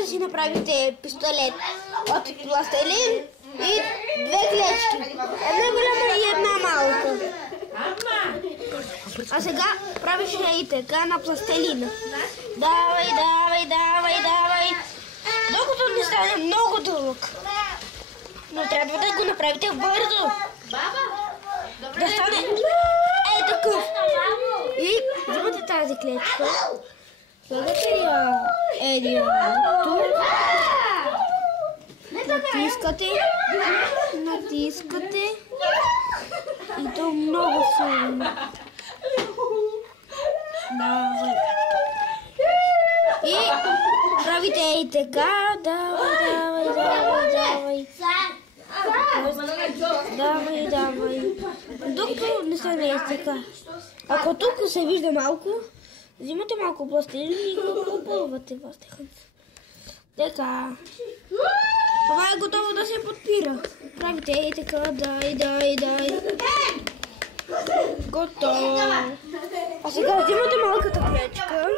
Да си направите пистолет от пластелин и две клечки. Една голяма и една малка. А сега правиш и така на пластелина. Давай, давай, давай, давай. Докато не стане много дълъг. Но трябва да го направите бързо. Да стане такъв. И взимате тази клечка. Слагате я тук. Натискате и то много силно. И правите и така. Давай. Докато не стане така. Ако тук се вижда малко, взимате малко пластилин и го попълвате вътре. Така. Това е готово да се подпира. Правите и така, дай. Готово. А сега взимате малката клечка.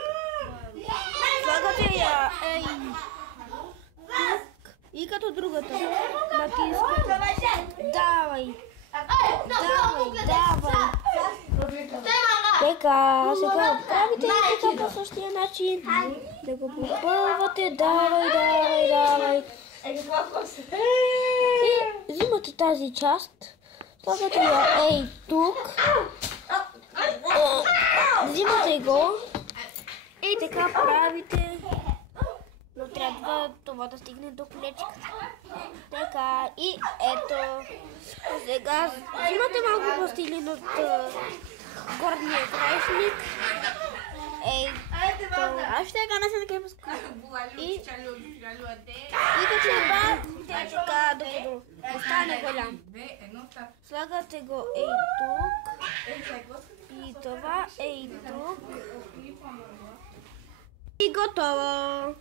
Слагате я и като другата. Натискате. Давай. Така, сега правите и така по същия начин. Да го попълвате. Давай. И взимате тази част. Слагате я тук. Взимате го. И така правите. Но трябва това да стигне до клечката. Така, и ето. Сега взимате малко пластилин от горния краишник. Аз ще гана се такива и като така, докато остане голям. Слагате го тук. И това тук. И готово.